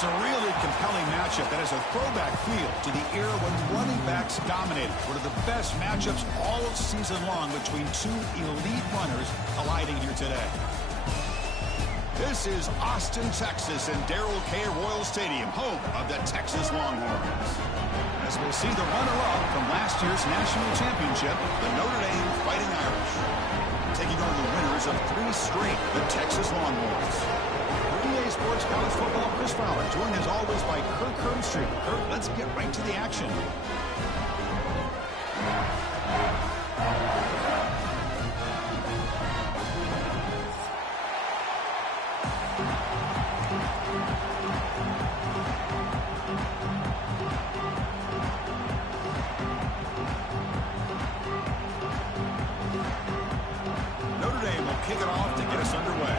It's a really compelling matchup that has a throwback feel to the era when running backs dominated. One of the best matchups all season long between two elite runners colliding here today. This is Austin, Texas, and Darrell K. Royal Stadium, home of the Texas Longhorns. As we'll see the runner-up from last year's national championship, the Notre Dame Fighting Irish, taking on the winners of 3 straight, the Texas Longhorns. EA Sports College Football, Chris Fowler, joined as always by Kirk Herbstreit. Kirk, let's get right to the action. Notre Dame will kick it off to get us underway.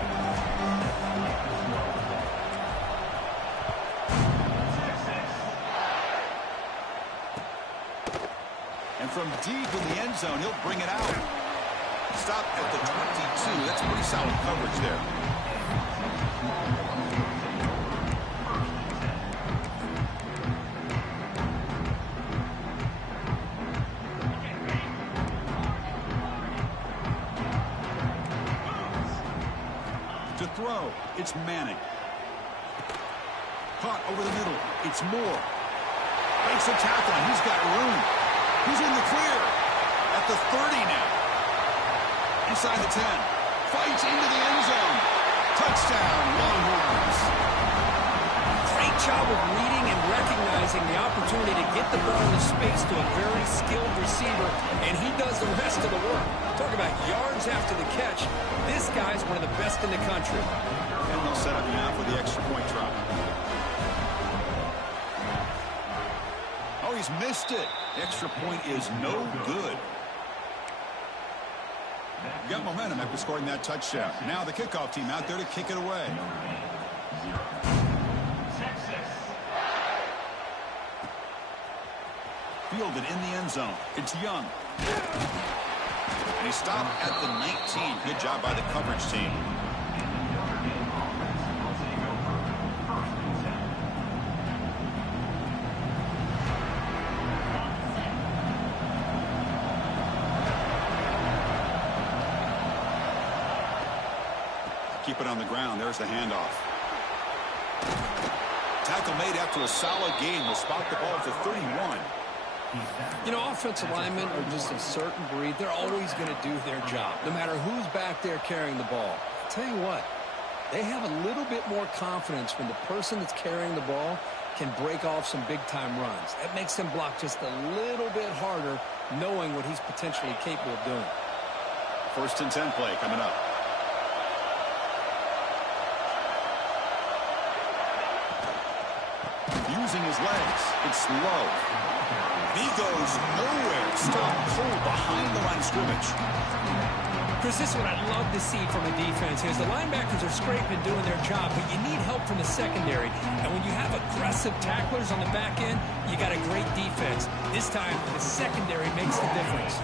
From deep in the end zone, he'll bring it out. Stop at the 22. That's pretty solid coverage there. To throw, it's Manning. Caught over the middle. It's Moore. Makes a tackle, and he's got room. He's in the clear at the 30 now. Inside the 10. Fights into the end zone. Touchdown, Longhorns. Great job of reading and recognizing the opportunity to get the ball in the space to a very skilled receiver, and he does the rest of the work. Talk about yards after the catch. This guy's one of the best in the country. And they'll set up now for the extra point drop. Oh, he's missed it. The extra point is no good. Got momentum after scoring that touchdown. Now the kickoff team out there to kick it away. Fielded in the end zone. It's Young. And he stopped at the 19. Good job by the coverage team. Keep it on the ground. There's the handoff. Tackle made after a solid gain. Will spot the ball for 31. You know, offensive linemen are just a certain breed. They're always going to do their job, no matter who's back there carrying the ball. I'll tell you what, they have a little bit more confidence when the person that's carrying the ball can break off some big-time runs. That makes them block just a little bit harder, knowing what he's potentially capable of doing. 1st and 10 play coming up. Using his legs. It's low. He goes nowhere. Stop cold behind the line of scrimmage. Chris, this is what I'd love to see from a defense. Is the linebackers are scraping, doing their job, but you need help from the secondary. And when you have aggressive tacklers on the back end, you got a great defense. This time, the secondary makes the difference.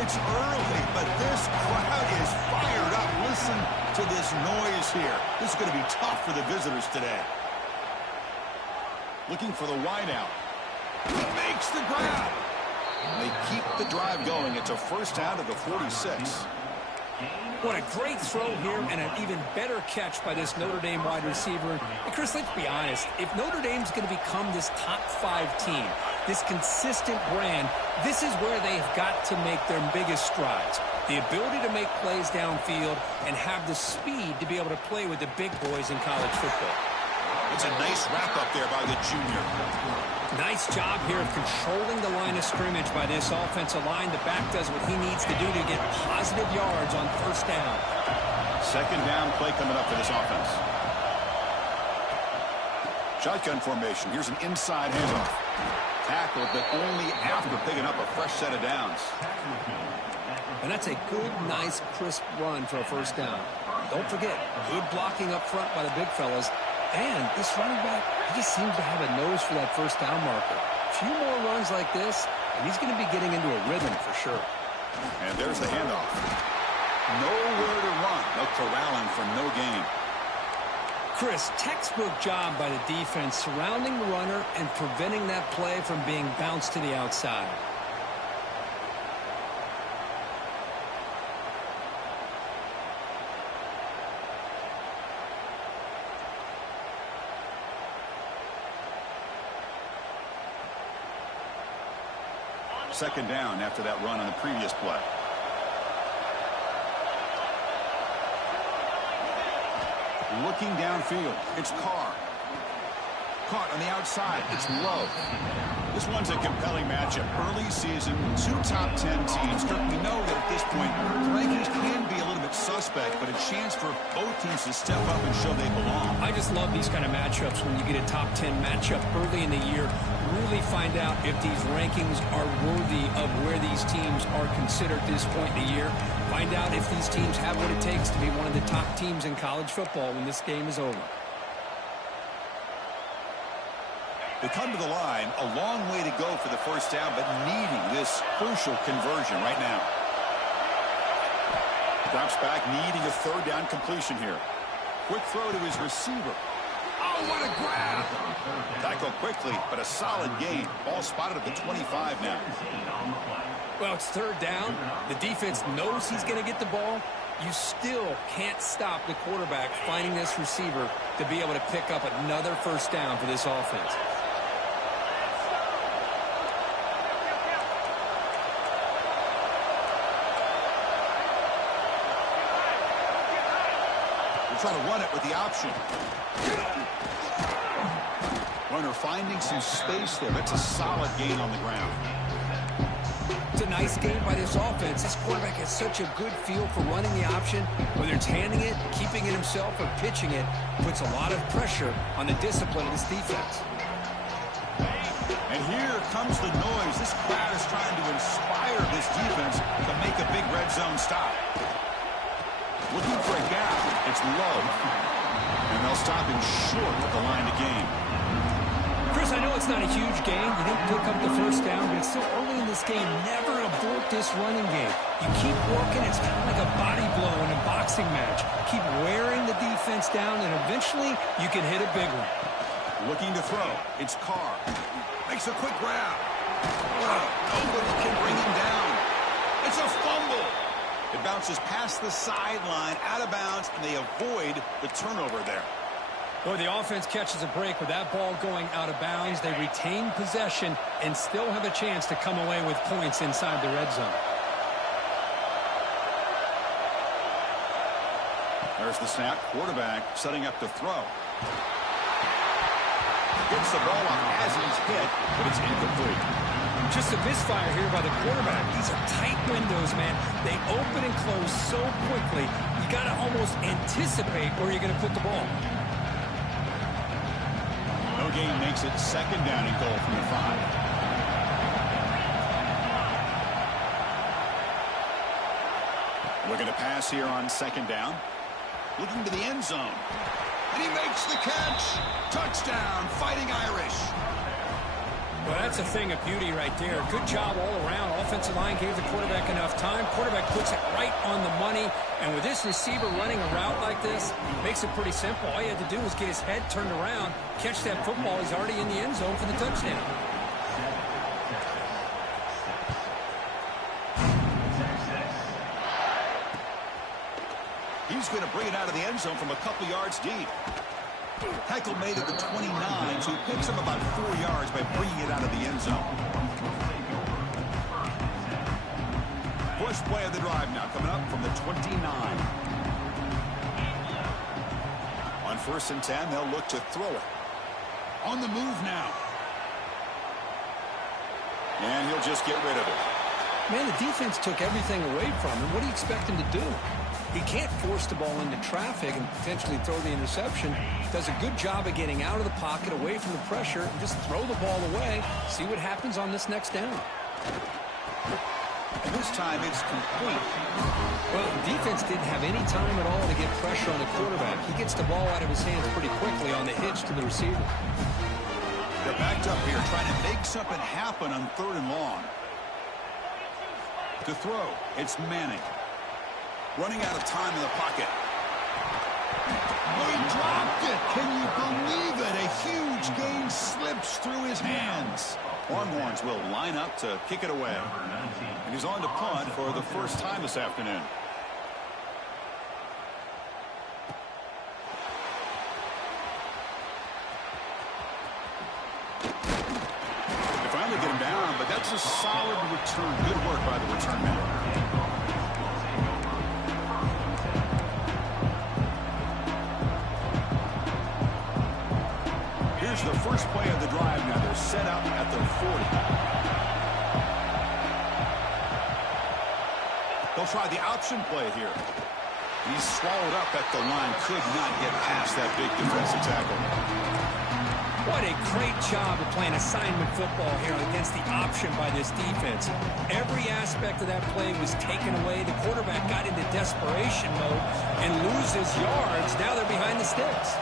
It's early, but this crowd is fired up. Listen to this noise here. This is going to be tough for the visitors today. Looking for the wideout. Makes the grab. They keep the drive going. It's a first down to the 46. What a great throw here and an even better catch by this Notre Dame wide receiver. And Chris, let's be honest. If Notre Dame's going to become this top 5 team, this consistent brand, this is where they've got to make their biggest strides. The ability to make plays downfield and have the speed to be able to play with the big boys in college football. It's a nice wrap-up there by the junior. Nice job here of controlling the line of scrimmage by this offensive line. The back does what he needs to do to get positive yards on 1st down. 2nd down play coming up for this offense. Shotgun formation. Here's an inside handoff. Tackled, but only after picking up a fresh set of downs. And that's a good, nice, crisp run for a 1st down. Don't forget, good blocking up front by the big fellas. And this running back, he just seems to have a nose for that 1st down marker. A few more runs like this, and he's going to be getting into a rhythm for sure. And there's the handoff. Nowhere to run. No corralling for no gain. Chris, textbook job by the defense surrounding the runner and preventing that play from being bounced to the outside. Second down after that run on the previous play. Looking downfield, it's Carr. Caught on the outside, it's Lowe. This one's a compelling matchup. Early season, 2 top 10 teams. We know that at this point, the rankings can be a little bit suspect, but a chance for both teams to step up and show they belong. I just love these kind of matchups when you get a top 10 matchup early in the year. Really find out if these rankings are worthy of where these teams are considered at this point in the year. Find out if these teams have what it takes to be one of the top teams in college football when this game is over. They come to the line, a long way to go for the first down, but needing this crucial conversion right now. Drops back, needing a third down completion here. Quick throw to his receiver. Oh, what a grab! Tackle quickly, but a solid gain. Ball spotted at the 25 now. Well, it's third down. The defense knows he's going to get the ball. You still can't stop the quarterback finding this receiver to be able to pick up another first down for this offense. Try to run it with the option. Runner finding some space there. That's a solid gain on the ground. It's a nice game by this offense. This quarterback has such a good feel for running the option. Whether it's handing it, keeping it himself, or pitching it, puts a lot of pressure on the discipline of this defense. And here comes the noise. This crowd is trying to inspire this defense to make a big red zone stop. Looking for a gap. It's low. And they'll stop him short at the line to gain. Chris, I know it's not a huge gain. You didn't pick up the first down, but it's still early in this game. Never abort this running game. You keep working. It's kind of like a body blow in a boxing match. Keep wearing the defense down, and eventually you can hit a big one. Looking to throw. It's Carr. Makes a quick grab. Nobody can bring him down. It's a fumble. It bounces past the sideline, out of bounds, and they avoid the turnover there. Boy, the offense catches a break with that ball going out of bounds. They retain possession and still have a chance to come away with points inside the red zone. There's the snap. Quarterback setting up to throw. Gets the ball off as he's hit, but it's incomplete. Just a misfire here by the quarterback. These are tight windows, man. They open and close so quickly. You got to almost anticipate where you're going to put the ball. No gain makes it second down and goal from the 5. Looking to pass here on second down. Looking to the end zone. And he makes the catch. Touchdown, Fighting Irish. Well, that's a thing of beauty right there. Good job all around. Offensive line gave the quarterback enough time. Quarterback puts it right on the money. And with this receiver running a route like this, makes it pretty simple. All you had to do was get his head turned around, catch that football. He's already in the end zone for the touchdown. He's going to bring it out of the end zone from a couple yards deep. Tackle made at the 29, so he picks him about 4 yards by bringing it out of the end zone. First play of the drive now coming up from the 29. On 1st and 10, they'll look to throw it. On the move now. And he'll just get rid of it. Man, the defense took everything away from him. What do you expect him to do? He can't force the ball into traffic and potentially throw the interception. Does a good job of getting out of the pocket, away from the pressure, and just throw the ball away. See what happens on this next down. And this time it's complete. Well, the defense didn't have any time at all to get pressure on the quarterback. He gets the ball out of his hands pretty quickly on the hitch to the receiver. They're backed up here trying to make something happen on 3rd and long. To throw, it's Manning. Running out of time in the pocket. Oh, he dropped it. Can you believe it? A huge gain slips through his hands. Longhorns will line up to kick it away. And he's on to punt for the first time this afternoon. They finally get him down, but that's a solid return. Good work by the return man. Here's the first play of the drive now. They're set up at their 40. They'll try the option play here. He's swallowed up at the line. Could not get past that big defensive tackle. What a great job of playing assignment football here against the option by this defense. Every aspect of that play was taken away. The quarterback got into desperation mode and loses yards. Now they're behind the sticks.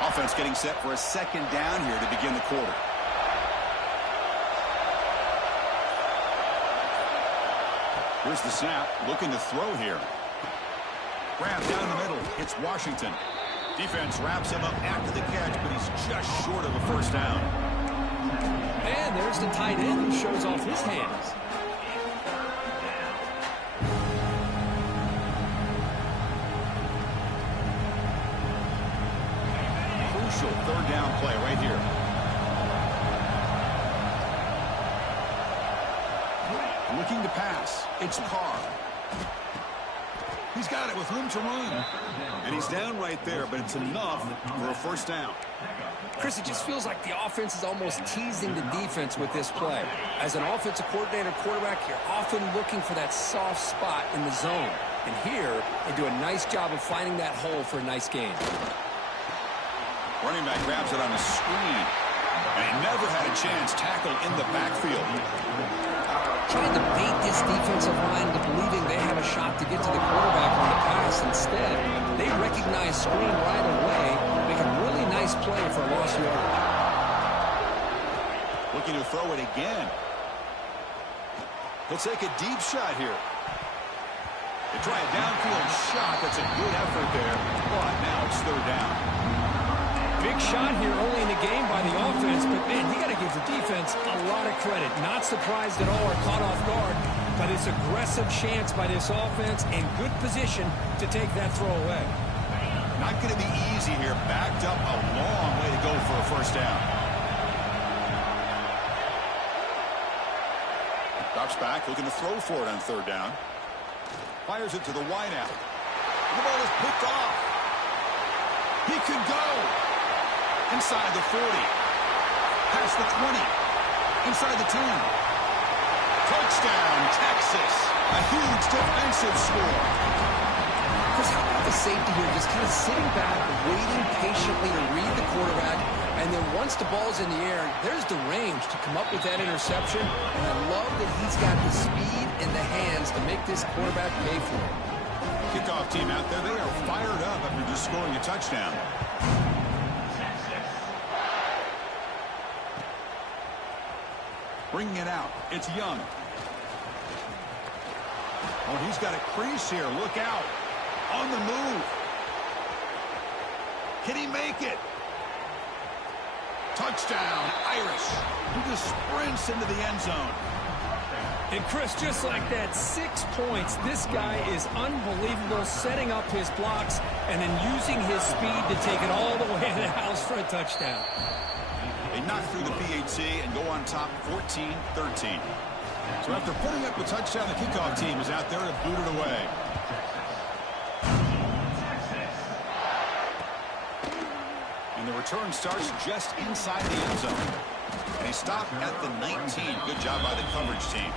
Offense getting set for a second down here to begin the quarter. Here's the snap, looking to throw here. Grab down the middle. It's Washington. Defense wraps him up after the catch, but he's just short of a first down. And there's the tight end who shows off his hands. Third down play right here. Looking to pass. It's Carr. He's got it with room to run. And he's down right there, but it's enough for a first down. Chris, it just feels like the offense is almost teasing the defense with this play. As an offensive coordinator quarterback, you're often looking for that soft spot in the zone. And here, they do a nice job of finding that hole for a nice gain. Running back grabs it on the screen. And he never had a chance tackled in the backfield. Trying to bait this defensive line into believing they have a shot to get to the quarterback on the pass. Instead, they recognize screen right away, make a really nice play for a lost yardage. Looking to throw it again. He'll take a deep shot here. They try a downfield shot. That's a good effort there. But now it's third down. Big shot here early in the game by the offense, but man, you got to give the defense a lot of credit. Not surprised at all or caught off guard by this aggressive chance by this offense in good position to take that throw away. Not going to be easy here. Backed up a long way to go for a first down. Drops back, looking to throw for it on third down. Fires it to the wideout. The ball is picked off. He could go. Inside the 40. Past the 20. Inside the 10. Touchdown, Texas. A huge defensive score. Chris, how about the safety here? Just kind of sitting back, waiting patiently to read the quarterback. And then once the ball's in the air, there's the range to come up with that interception. And I love that he's got the speed in the hands to make this quarterback pay for it. Kickoff team out there, they are fired up after just scoring a touchdown. Bringing it out. It's Young. Oh, he's got a crease here. Look out. On the move. Can he make it? Touchdown, Irish. He just sprints into the end zone. And Chris, just like that, 6 points. This guy is unbelievable, setting up his blocks and then using his speed to take it all the way to the house for a touchdown. They knock through the PAT and go on top 14-13. So after putting up a touchdown, the kickoff team is out there to boot it away. And the return starts just inside the end zone. And he stopped at the 19. Good job by the coverage team.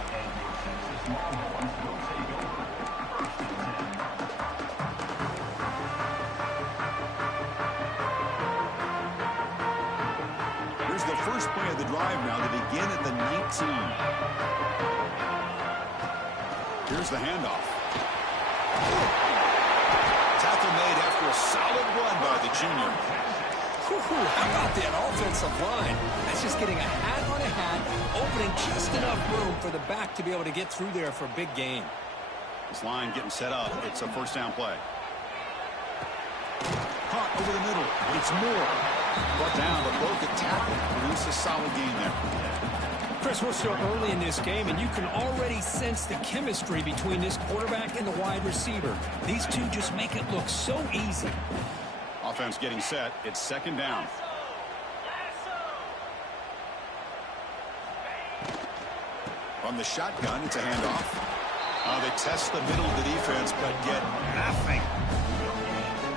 Here's the first play of the drive now to begin at the 19. Here's the handoff. Tackle made after a solid run by the junior. How about that offensive line? That's just getting a hat on a hat, opening just enough room for the back to be able to get through there for a big gain. This line getting set up. It's a first down play. Caught over the middle. It's Moore. Brought down, but both the tackle produce a solid gain there. Chris, we're still early in this game, and you can already sense the chemistry between this quarterback and the wide receiver. These two just make it look so easy. Offense getting set. It's second down. From the shotgun, it's a handoff. They test the middle of the defense, but get nothing.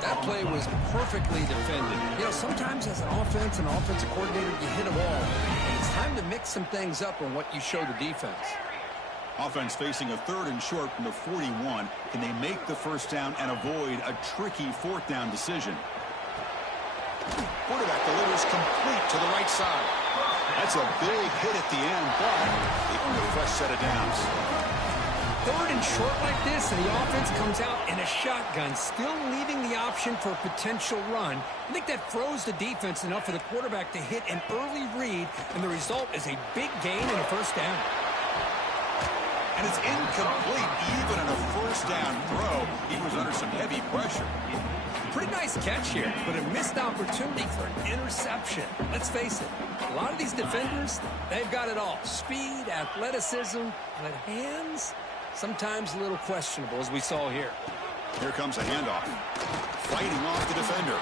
That play was perfectly defended. You know, sometimes as an offensive coordinator, you hit a wall. And it's time to mix some things up on what you show the defense. Offense facing a 3rd and short from the 41. Can they make the first down and avoid a tricky 4th down decision? Quarterback delivers complete to the right side. That's a big hit at the end, but they earn a fresh set of downs. 3rd and short like this, and the offense comes out in a shotgun, still leaving the option for a potential run. I think that froze the defense enough for the quarterback to hit an early read, and the result is a big gain and a first down. And it's incomplete even on a first down throw. He was under some heavy pressure. Pretty nice catch here, but a missed opportunity for an interception. Let's face it, a lot of these defenders, they've got it all. Speed, athleticism, but hands, sometimes a little questionable, as we saw here. Here comes a handoff. Fighting off the defender.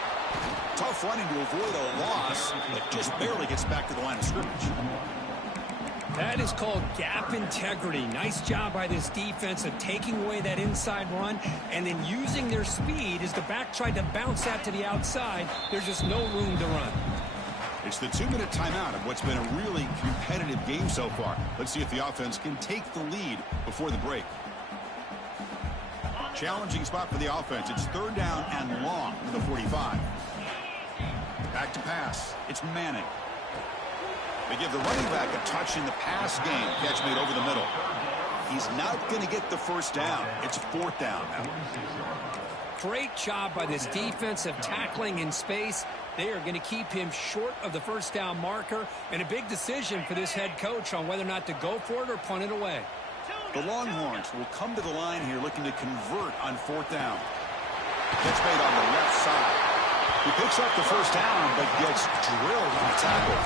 Tough running to avoid a loss, but just barely gets back to the line of scrimmage. That is called gap integrity. Nice job by this defense of taking away that inside run and then using their speed as the back tried to bounce that to the outside. There's just no room to run. It's the 2-minute timeout of what's been a really competitive game so far. Let's see if the offense can take the lead before the break. Challenging spot for the offense. It's 3rd down and long from the 45. Back to pass. It's Manning. They give the running back a touch in the pass game. Catch made over the middle. He's not going to get the first down. It's 4th down now. Great job by this defense of tackling in space. They are going to keep him short of the first down marker, and a big decision for this head coach on whether or not to go for it or punt it away. The Longhorns will come to the line here looking to convert on 4th down. Catch made on the left side. He picks up the first down, but gets drilled on the tackle.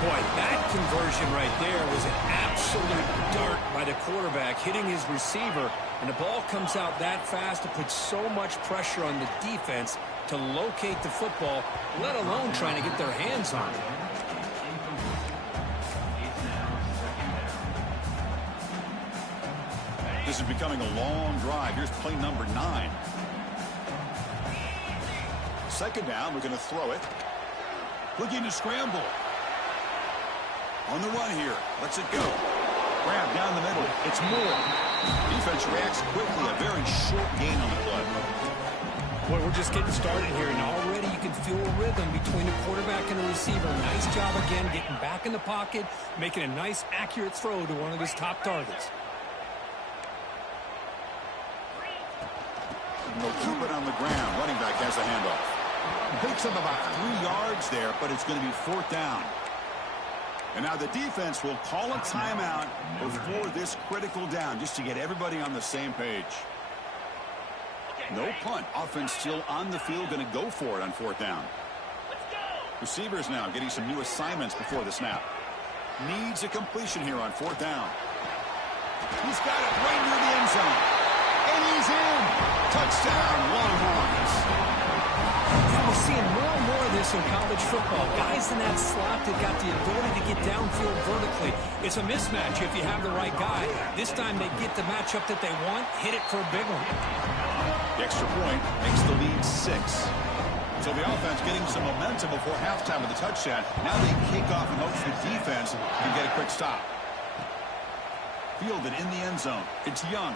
Boy, that conversion right there was an absolute dart by the quarterback, hitting his receiver, and the ball comes out that fast. It puts so much pressure on the defense to locate the football, let alone trying to get their hands on it. This is becoming a long drive. Here's play number 9. 2nd down, we're going to throw it. Looking to scramble. On the run here. Lets it go. Grab down the middle. It's Moore. Defense reacts quickly. A very short gain on the play. Boy, we're just getting started here, and already you can feel a rhythm between the quarterback and the receiver. Nice job again getting back in the pocket, making a nice, accurate throw to one of his top targets. They'll keep it on the ground. Running back has the handoff. Picks up about 3 yards there, but it's going to be 4th down. And now the defense will call a timeout before this critical down, just to get everybody on the same page. No punt. Offense still on the field, going to go for it on 4th down. Receivers now getting some new assignments before the snap. Needs a completion here on 4th down. He's got it right near the end zone. And he's in. Touchdown, Longhorns. We're seeing more and more of this in college football. Guys in that slot that got the ability to get downfield vertically. It's a mismatch if you have the right guy. This time they get the matchup that they want, hit it for a big one. The extra point makes the lead 6. So the offense getting some momentum before halftime with the touchdown. Now they kick off and hope the defense can get a quick stop. Fielded in the end zone. It's Young.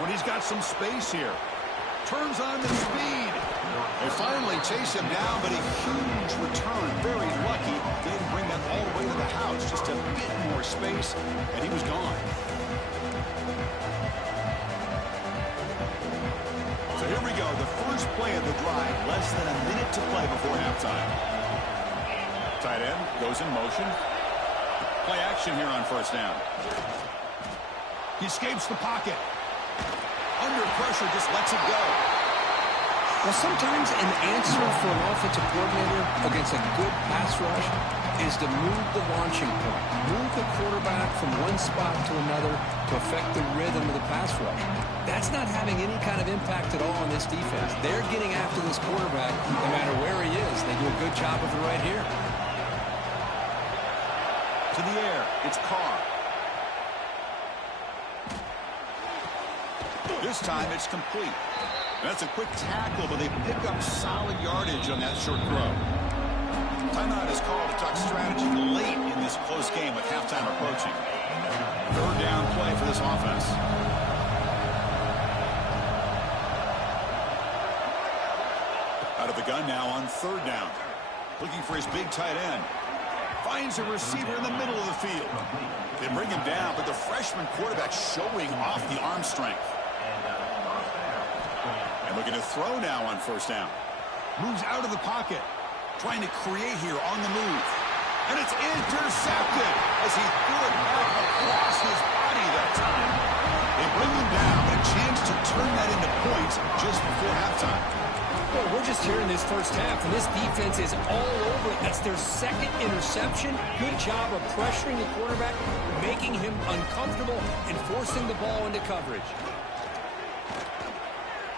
When he's got some space here. Turns on the speed. They finally chase him down, but a huge return. Very lucky. They didn't bring that all the way to the house. Just a bit more space. pass, and he was gone. So here we go, the first play of the drive, less than a minute to play before halftime. Tight end goes in motion. Play action here on first down. He escapes the pocket. Under pressure, just lets it go. Well, sometimes an answer for an offensive coordinator against a good pass rush is to move the launching point. Move the quarterback from one spot to another to affect the rhythm of the pass rush. That's not having any kind of impact at all on this defense. They're getting after this quarterback no matter where he is. They do a good job of it right here. To the air, it's Carr. This time it's complete. That's a quick tackle, but they pick up solid yardage on that short throw. Timeout is called to talk strategy late in this close game with halftime approaching. Third down play for this offense. Out of the gun now on third down. Looking for his big tight end. Finds a receiver in the middle of the field. They bring him down, but the freshman quarterback showing off the arm strength. And looking to throw now on first down. Moves out of the pocket. Trying to create here on the move. And it's intercepted as he threw it back across his body that time. They bring him down, but a chance to turn that into points just before halftime. Well, we're just here in this first half, and this defense is all over it. That's their second interception. Good job of pressuring the quarterback, making him uncomfortable, and forcing the ball into coverage.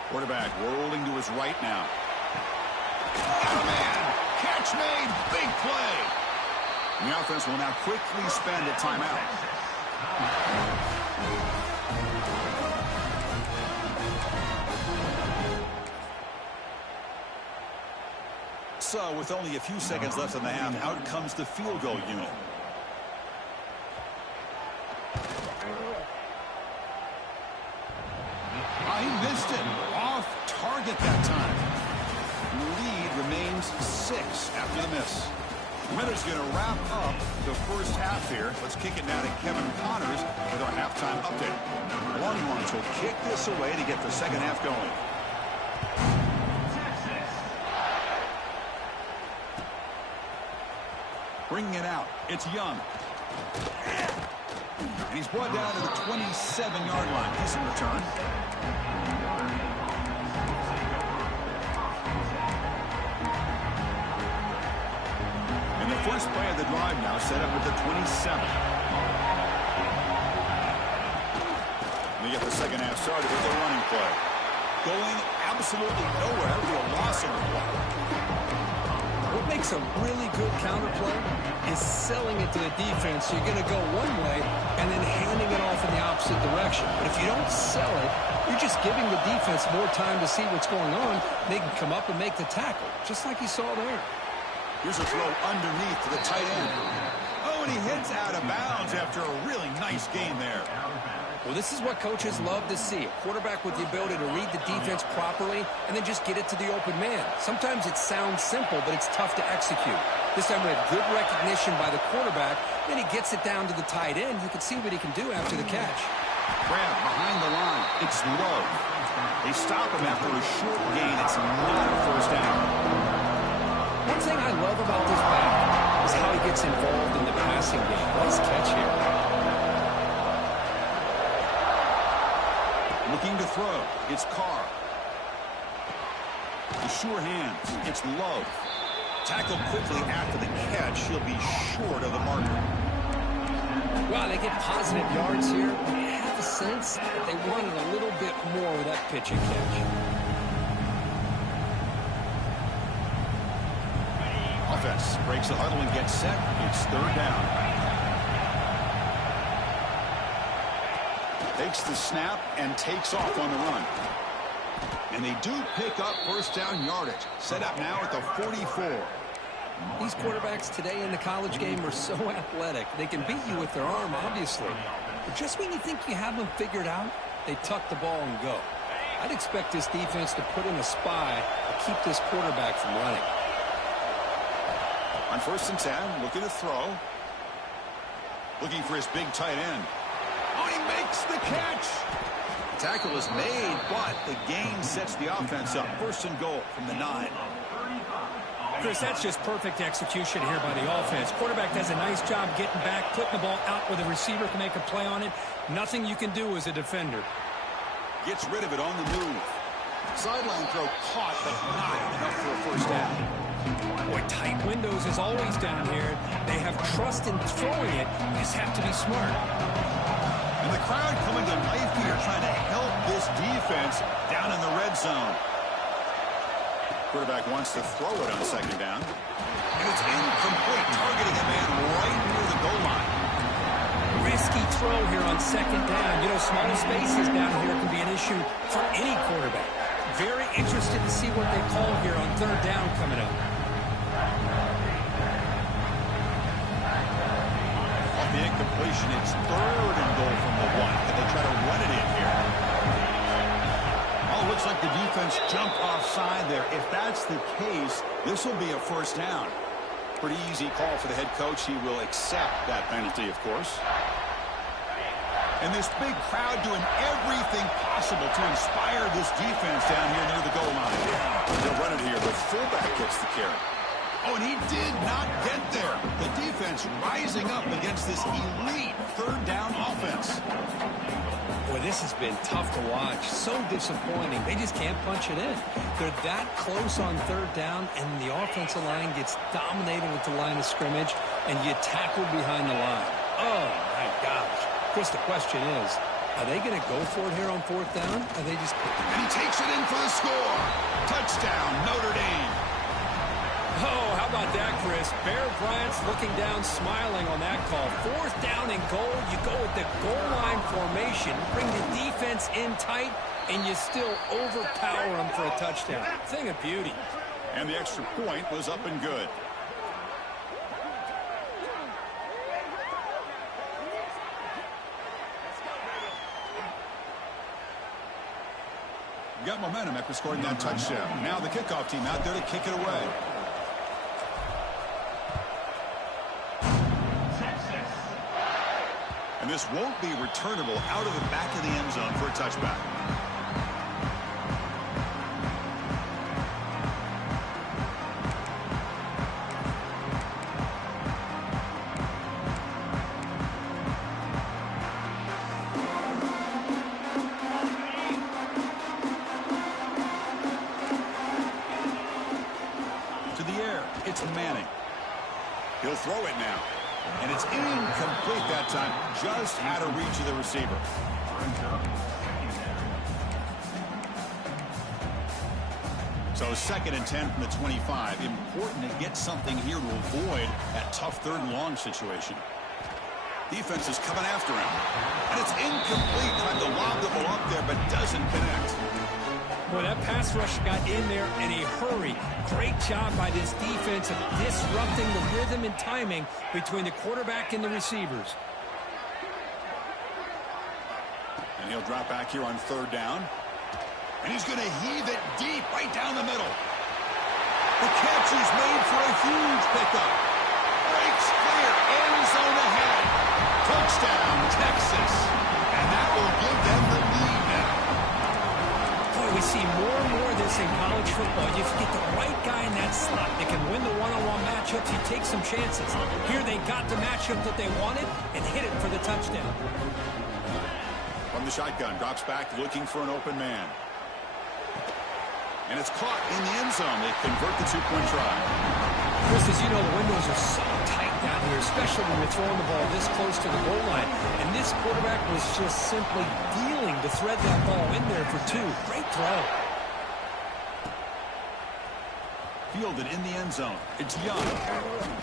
Quarterback rolling to his right now. Oh, man. Catch made. Big play. And the offense will now quickly spend a timeout. So, with only a few seconds left in the half, out comes the field goal unit. He missed it. Off target that time. The lead remains 6 after the miss. Winner's going to wrap up the first half here. Let's kick it now to Kevin Connors with our halftime update. Longhorns will kick this away to get the second half going. Bringing it out. It's Young. And he's brought down to the 27-yard line. Decent return. And the first play of the drive now set up at the 27. And they get the second half started with a running play. Going absolutely nowhere. It'll be a loss on the play. What makes a really good counterplay is selling it to the defense. So you're going to go one way and then handing it off in the opposite direction. But if you don't sell it, you're just giving the defense more time to see what's going on. They can come up and make the tackle, just like you saw there. Here's a throw underneath to the tight end. Oh, and he hits out of bounds after a really nice game there. Well, this is what coaches love to see. A quarterback with the ability to read the defense properly and then just get it to the open man. Sometimes it sounds simple, but it's tough to execute. This time we have good recognition by the quarterback. Then he gets it down to the tight end. You can see what he can do after the catch. Grab behind the line. It's low. They stop him after a short gain. It's not a first down. One thing I love about this back is how he gets involved in the passing game. Nice catch here. Looking to throw. It's Carr. The sure hands. It's Love. Tackled quickly after the catch. He'll be short of the marker. Wow, they get positive yards here. I have a sense that they wanted a little bit more with that pitch and catch. Offense breaks the huddle and gets set. It's third down. Takes the snap and takes off on the run. And they do pick up first down yardage. Set up now at the 44. These quarterbacks today in the college game are so athletic. They can beat you with their arm, obviously. But just when you think you have them figured out, they tuck the ball and go. I'd expect this defense to put in a spy to keep this quarterback from running. On 1st and 10, looking to throw. Looking for his big tight end. Oh, he makes the catch. Tackle is made, but the gain sets the offense up. First and goal from the 9. Chris, that's just perfect execution here by the offense. Quarterback does a nice job getting back, putting the ball out where the receiver can make a play on it. Nothing you can do as a defender. Gets rid of it on the move. Sideline throw caught, but not enough for a first down. Boy, tight windows is always down here. They have trust in throwing it. You just have to be smart. And the crowd coming to life here, trying to help this defense down in the red zone. Quarterback wants to throw it on second down. And it's incomplete, targeting a man right near the goal line. Risky throw here on second down. You know, small spaces down here can be an issue for any quarterback. Very interested to see what they call here on third down coming up. On the incompletion, it's third and goal from the 1. Can they try to run it in here? Oh, looks like the defense jumped offside there. If that's the case, this will be a first down. Pretty easy call for the head coach. He will accept that penalty, of course. And this big crowd doing everything possible to inspire this defense down here near the goal line. They'll run it here. The fullback gets the carry. Oh, and he did not get there. The defense rising up against this elite third down offense. Boy, this has been tough to watch. So disappointing. They just can't punch it in. They're that close on third down, and the offensive line gets dominated at the line of scrimmage, and you tackle behind the line. Oh, my gosh. Chris, the question is, are they going to go for it here on fourth down? Are they just... And he takes it in for the score. Touchdown, Notre Dame. Oh, how about that, Chris? Bear Bryant's looking down, smiling on that call. Fourth down and goal. You go with the goal line formation, bring the defense in tight, and you still overpower them for a touchdown. Thing of beauty. And the extra point was up and good. Got momentum after scoring that touchdown. Now the kickoff team out there to kick it away. And this won't be returnable out of the back of the end zone for a touchback. To the air, it's Manning. He'll throw it now. And it's incomplete that time, just out of reach of the receiver. So 2nd and 10 from the 25. Important to get something here to avoid that tough third and long situation. Defense is coming after him. And it's incomplete. Tried to lob the ball up there, but doesn't connect. Boy, that pass rush got in there in a hurry. Great job by this defense of disrupting the rhythm and timing between the quarterback and the receivers. And he'll drop back here on third down. And he's going to heave it deep right down the middle. The catch is made for a huge pickup. Breaks clear, end zone ahead. Touchdown, Texas. And that will give them the lead now. Boy, we see more and more of this in college football. You get the right guy in that slot that can win the one-on-one matchups. You take some chances. Here they got the matchup that they wanted and hit it for the touchdown. From the shotgun, drops back looking for an open man. And it's caught in the end zone. They convert the two-point try. Chris, as you know, the windows are so tight down here, especially when you're throwing the ball this close to the goal line. And this quarterback was just simply dealing to thread that ball in there for two. Great throw. Fielded in the end zone. It's Young.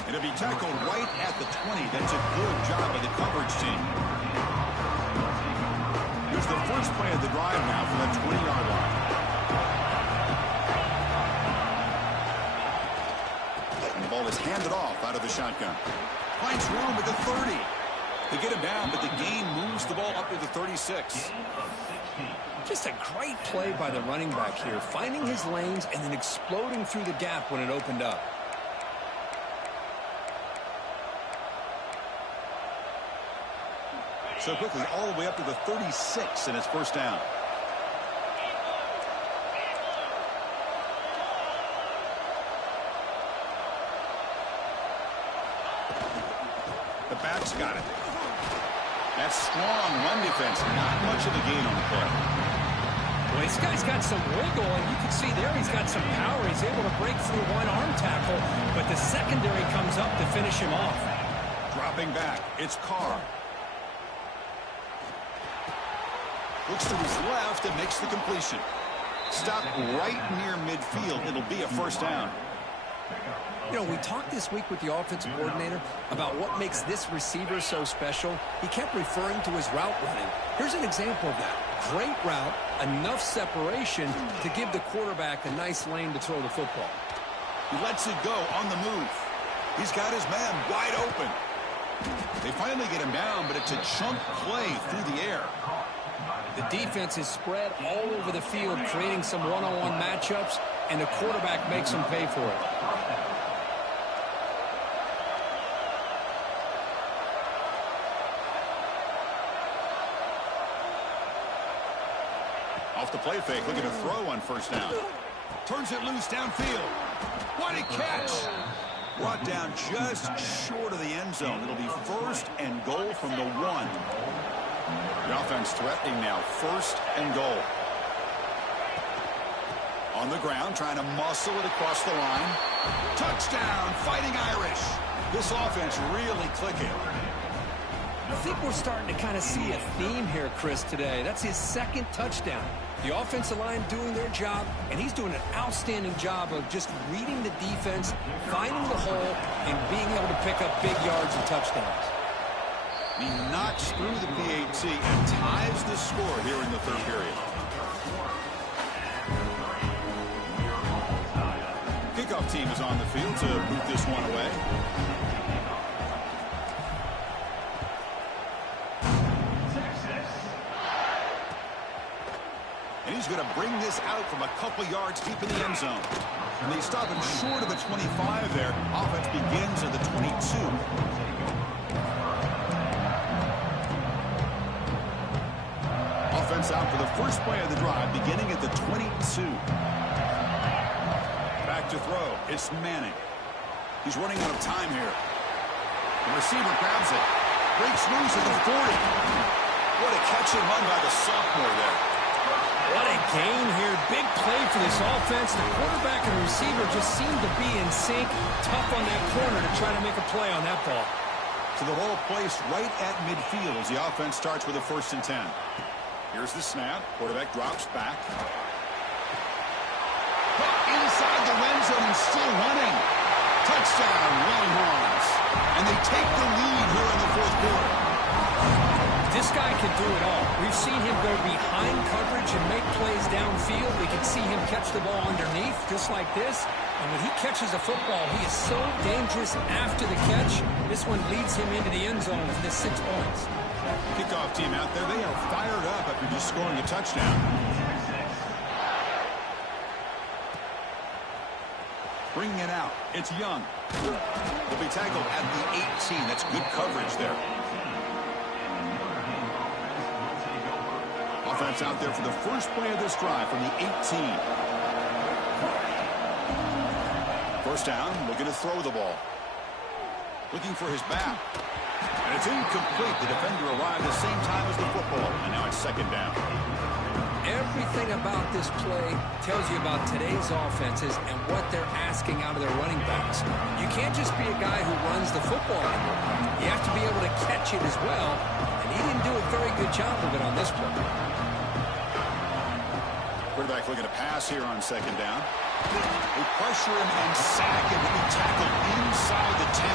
It'll be tackled right at the 20. That's a good job by the coverage team. Here's the first play of the drive now from that 20-yard line. And the ball is handed off out of the shotgun. Finds room at the 30. They get him down, but the gain moves the ball up to the 36. Just a great play by the running back here, finding his lanes and then exploding through the gap when it opened up. so quickly all the way up to the 36, and it's first down. The back's got it. That's strong run defense. Not much of a gain on the play. Well, this guy's got some wiggle, and you can see there he's got some power. He's able to break through one arm tackle, but the secondary comes up to finish him off. Dropping back, it's Carr. Looks to his left and makes the completion. Stop right near midfield. It'll be a first down. You know, we talked this week with the offensive coordinator about what makes this receiver so special. He kept referring to his route running. Here's an example of that. Great route, enough separation to give the quarterback a nice lane to throw the football. He lets it go on the move. He's got his man wide open. They finally get him down, but it's a chunk play through the air. The defense is spread all over the field, creating some one-on-one matchups, and the quarterback makes them pay for it. Off the play fake, looking to throw on first down. Turns it loose downfield. What a catch! Brought down just short of the end zone. It'll be first and goal from the 1. The offense threatening now, first and goal. On the ground, trying to muscle it across the line. Touchdown, Fighting Irish. This offense really clicking. I think we're starting to kind of see a theme here, Chris, today. That's his second touchdown. The offensive line doing their job, and he's doing an outstanding job of just reading the defense, finding the hole, and being able to pick up big yards and touchdowns. He knocks through the PAT and ties the score here in the third period. Kickoff team is on the field to boot this one away. And he's going to bring this out from a couple yards deep in the end zone. And they stop him short of the 25 there. Offense begins at the 22. Offense out for the first play of the drive, beginning at the 22. Back to throw. It's Manning. He's running out of time here. The receiver grabs it. Breaks loose at the 40. What a catch and run by the sophomore there. What a gain here. Big play for this offense. The quarterback and the receiver just seem to be in sync. Tough on that corner to try to make a play on that ball. So the ball placed right at midfield as the offense starts with a 1st and 10. Here's the snap. Quarterback drops back. Inside the red zone and still running. Touchdown, Longhorns. And they take the lead here in the 4th quarter. This guy can do it all. We've seen him go behind coverage and make plays downfield. We can see him catch the ball underneath, just like this. And when he catches a football, he is so dangerous after the catch. This one leads him into the end zone with this 6 points. Kickoff team out there. They are fired up after just scoring a touchdown. Bringing it out. It's Young. He'll be tackled at the 18. That's good coverage there. Offense out there for the first play of this drive from the 18. First down, looking to throw the ball. Looking for his back. And it's incomplete. The defender arrived the same time as the football. And now it's 2nd down. Everything about this play tells you about today's offenses and what they're asking out of their running backs. You can't just be a guy who runs the football anymore. You have to be able to catch it as well. And he didn't do a very good job of it on this play. Quarterback looking to pass here on 2nd down. They pressure him and sack him. He'll be tackled inside the 10.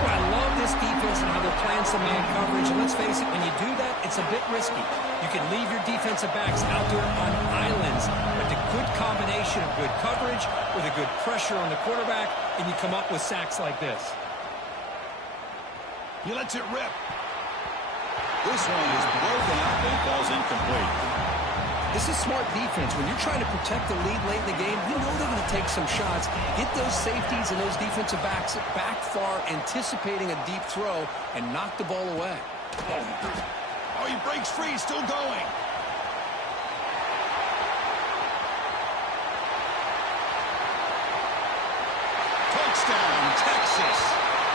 Well, I love this defense and how they're playing some man coverage. And let's face it, when you do that, it's a bit risky. You can leave your defensive backs out there on islands, but the good combination of good coverage with a good pressure on the quarterback, and you come up with sacks like this. He lets it rip. This one is broken up and falls incomplete. This is smart defense. When you're trying to protect the lead late in the game, you know they're going to take some shots. Get those safeties and those defensive backs back far, anticipating a deep throw, and knock the ball away. Oh, he breaks free, still going. Touchdown, Texas.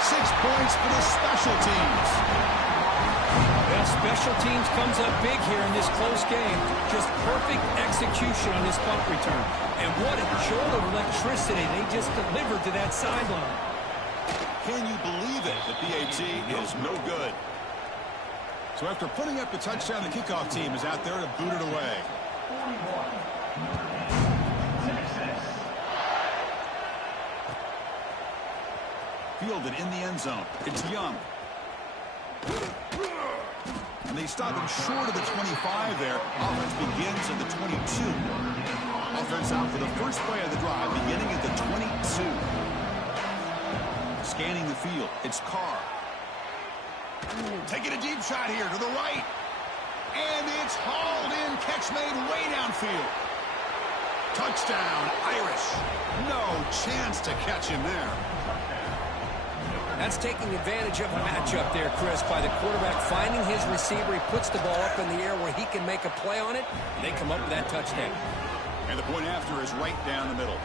6 points for the special teams. Well, special teams comes up big here in this close game. Just perfect execution on this punt return. And what a jolt of electricity they just delivered to that sideline. Can you believe it? The PAT is no good. So after putting up the touchdown, the kickoff team is out there to boot it away. Fielded in the end zone. It's Young. And they stop him short of the 25 there. Offense begins at the 22. Offense out for the first play of the drive, beginning at the 22. Scanning the field. It's Carr. Taking a deep shot here to the right. And it's hauled in. Catch made way downfield. Touchdown, Irish. No chance to catch him there. That's taking advantage of a matchup there, Chris, by the quarterback finding his receiver. He puts the ball up in the air where he can make a play on it, and they come up with that touchdown. And the point after is right down the middle.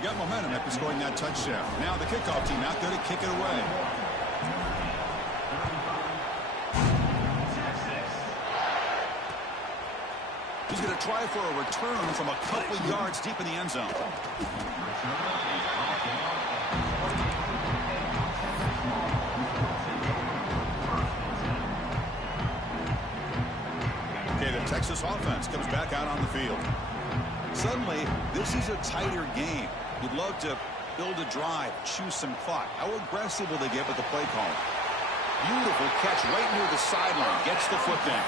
You got momentum after scoring that touchdown. Now the kickoff team out there to kick it away. He's going to try for a return from a couple yards deep in the end zone. Okay, the Texas offense comes back out on the field. Suddenly, this is a tighter game. You'd love to build a drive, choose some clock. How aggressive will they get with the play call? Beautiful catch right near the sideline. Gets the foot down.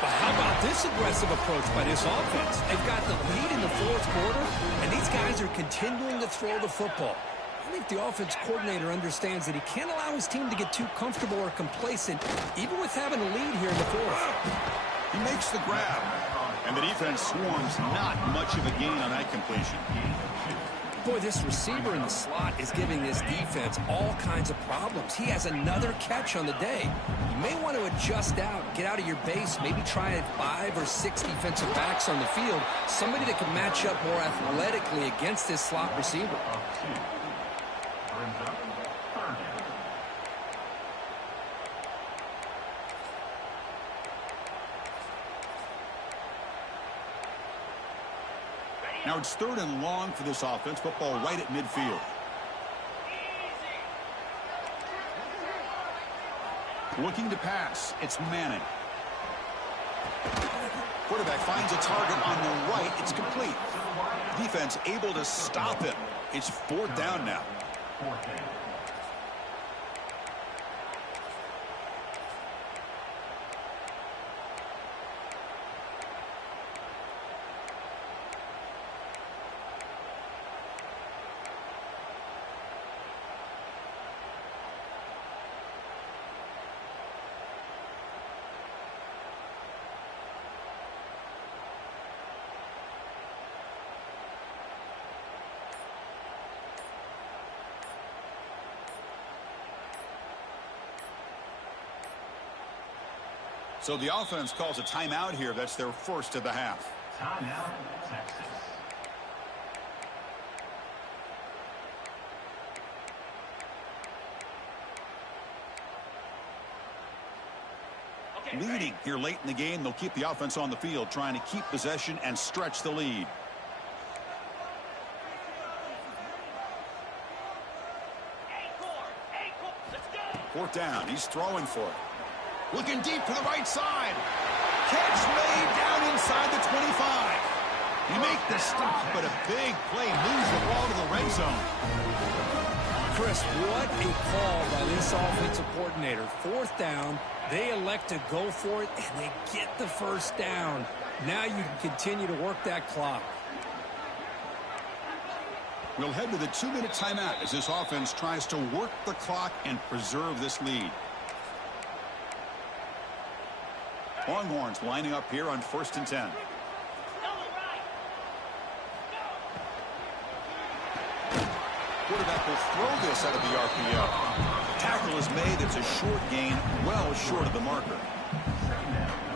But how about this aggressive approach by this offense? They've got the lead in the fourth quarter, and these guys are continuing to throw the football. I think the offense coordinator understands that he can't allow his team to get too comfortable or complacent, even with having a lead here in the fourth. He makes the grab, and the defense swarms. Not much of a gain on that completion. Boy, this receiver in the slot is giving this defense all kinds of problems. He has another catch on the day. You may want to adjust out, get out of your base, maybe try 5 or 6 defensive backs on the field, somebody that can match up more athletically against this slot receiver. Now it's 3rd and long for this offense. Football right at midfield. Looking to pass. It's Manning. Quarterback finds a target on the right. It's complete. Defense able to stop him. It's 4th down now. So the offense calls a timeout here. That's their first of the half. Timeout, Texas. Leading here late in the game. They'll keep the offense on the field, trying to keep possession and stretch the lead. Fourth down. He's throwing for it. Looking deep to the right side. Catch made down inside the 25. You make the stop, but a big play moves the ball to the red zone. Chris, what a call by this offensive coordinator. 4th down, they elect to go for it, and they get the first down. Now you can continue to work that clock. We'll head to the 2-minute timeout as this offense tries to work the clock and preserve this lead. Longhorns lining up here on 1st and 10. Quarterback will throw this out of the RPO. Tackle is made. It's a short gain, well short of the marker.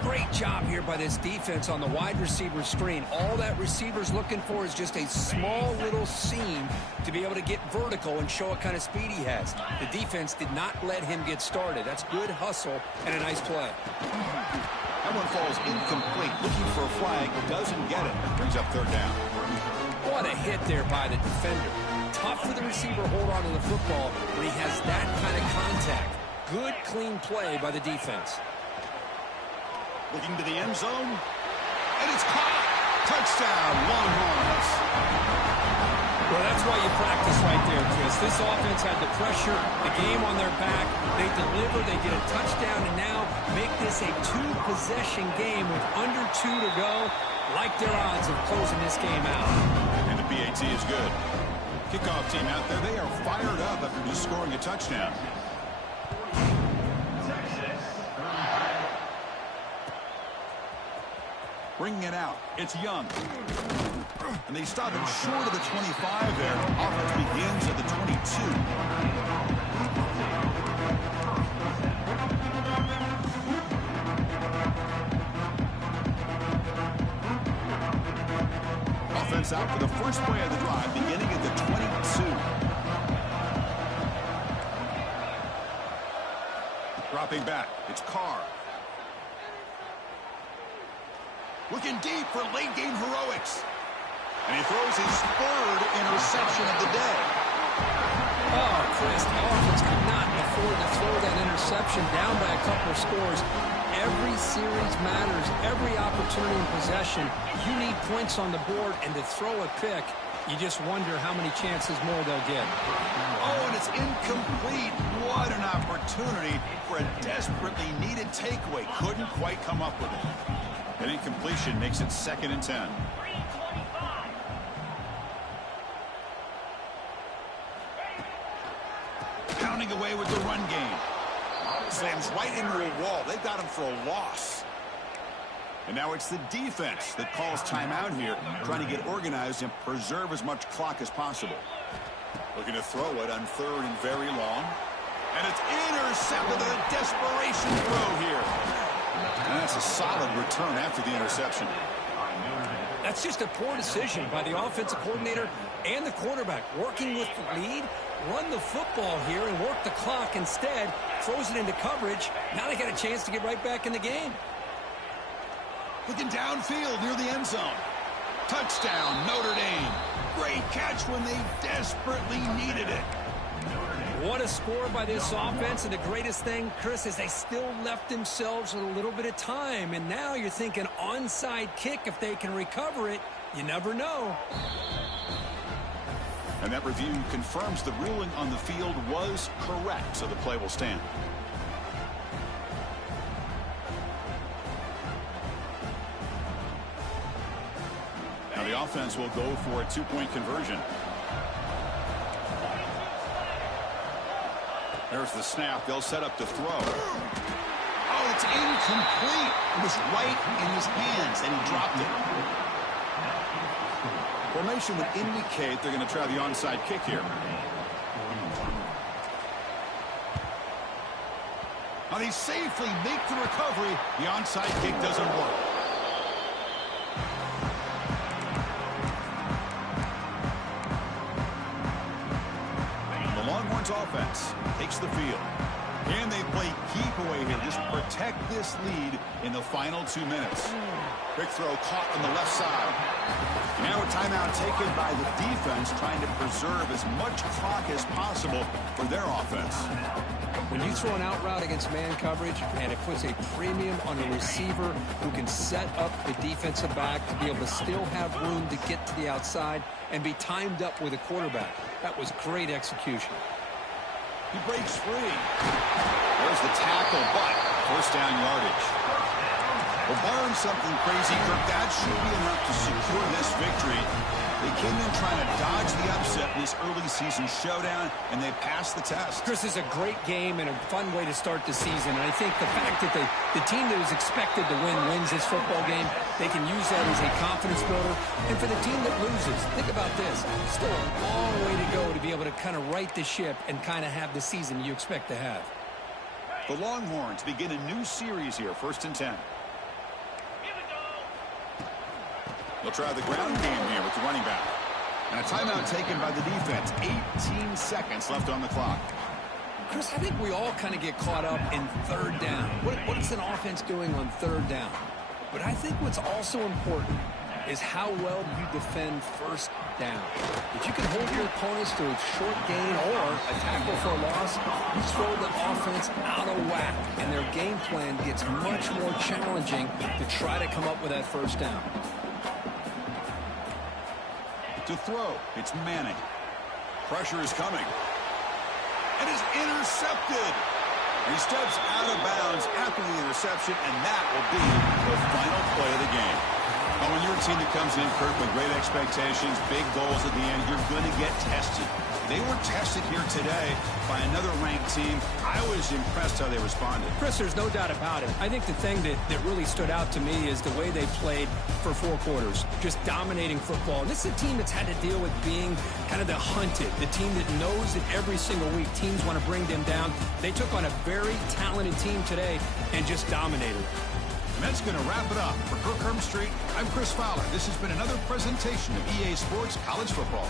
Great job here by this defense on the wide receiver screen. All that receiver's looking for is just a small little seam to be able to get vertical and show what kind of speed he has. The defense did not let him get started. That's good hustle and a nice play. That one falls incomplete. Looking for a flag, doesn't get it. Brings up third down. What a hit there by the defender. Tough for the receiver to hold on to the football when he has that kind of contact. Good, clean play by the defense. Looking to the end zone. And it's caught. Touchdown, Longhorns. Well, that's why you practice right there, Chris. This offense had the pressure, the game on their back. They deliver, they get a touchdown, and now make this a two-possession game with under 2 to go. Like their odds of closing this game out. And the PAT is good. Kickoff team out there, they are fired up after just scoring a touchdown. Bringing it out, it's Young. And they stop him short of the 25 there. Offense begins at the 22. Offense out for the first play of the drive, beginning at the 22. Dropping back, it's Carr. Looking deep for late-game heroics. And he throws his third interception of the day. Oh, Chris, the offense could not afford to throw that interception down by a couple of scores. Every series matters. Every opportunity in possession. You need points on the board, and to throw a pick, you just wonder how many chances more they'll get. Oh, and it's incomplete. What an opportunity for a desperately needed takeaway. Couldn't quite come up with it. An incompletion makes it 2nd and 10. Pounding away with the run game. Slams right into a wall. They've got him for a loss. And now it's the defense that calls timeout here, trying to get organized and preserve as much clock as possible. Looking to throw it on 3rd and very long. And it's intercepted with a desperation throw here. And that's a solid return after the interception. That's just a poor decision by the offensive coordinator and the quarterback. Working with the lead, run the football here and work the clock instead. Throws it into coverage. Now they got a chance to get right back in the game. Looking downfield near the end zone. Touchdown, Notre Dame. Great catch when they desperately needed it. What a score by this offense, and the greatest thing, Chris, is they still left themselves with a little bit of time, and now you're thinking onside kick if they can recover it. You never know. And that review confirms the ruling on the field was correct, so the play will stand. Now the offense will go for a 2-point conversion. There's the snap. They'll set up to throw. Oh, it's incomplete. It was right in his hands, and he dropped it. Formation would indicate they're going to try the onside kick here. Now they safely make the recovery. The onside kick doesn't work. The Longhorns offense takes the field. And they play keep away here. Just protect this lead in the final 2 minutes. Quick throw caught on the left side. Now a timeout taken by the defense, trying to preserve as much clock as possible for their offense. When you throw an out route against man coverage, and it puts a premium on the receiver who can set up the defensive back to be able to still have room to get to the outside and be timed up with a quarterback. That was great execution. He breaks free. There's the tackle, but first down yardage. Well, barring something crazy, Kirk, that should be enough to secure this victory. They came in trying to dodge the upset in this early season showdown, and they passed the test. Chris, is a great game and a fun way to start the season. And I think the fact that the team that is expected to win wins this football game, they can use that as a confidence builder. And for the team that loses, think about this. Still a long way to go to be able to kind of right the ship and kind of have the season you expect to have. The Longhorns begin a new series here, 1st and 10. They'll try the ground game here with the running back. And a timeout taken by the defense. 18 seconds left on the clock. Chris, I think we all kind of get caught up in 3rd down. What is an offense doing on 3rd down? But I think what's also important is how well you defend 1st down. If you can hold your opponents to a short gain or a tackle for a loss, you throw the offense out of whack, and their game plan gets much more challenging to try to come up with that 1st down. To throw, it's Manning. Pressure is coming. It is intercepted. He steps out of bounds after the interception, and that will be the final play of the game. When you're a team that comes in, Kirk, with great expectations, big goals at the end, you're going to get tested. They were tested here today by another ranked team. I was impressed how they responded. Chris, there's no doubt about it. I think the thing that really stood out to me is the way they played for 4 quarters, just dominating football. And this is a team that's had to deal with being kind of the hunted, the team that knows that every single week teams want to bring them down. They took on a very talented team today and just dominated. And that's going to wrap it up. For Kirk Street, I'm Chris Fowler. This has been another presentation of EA Sports College Football.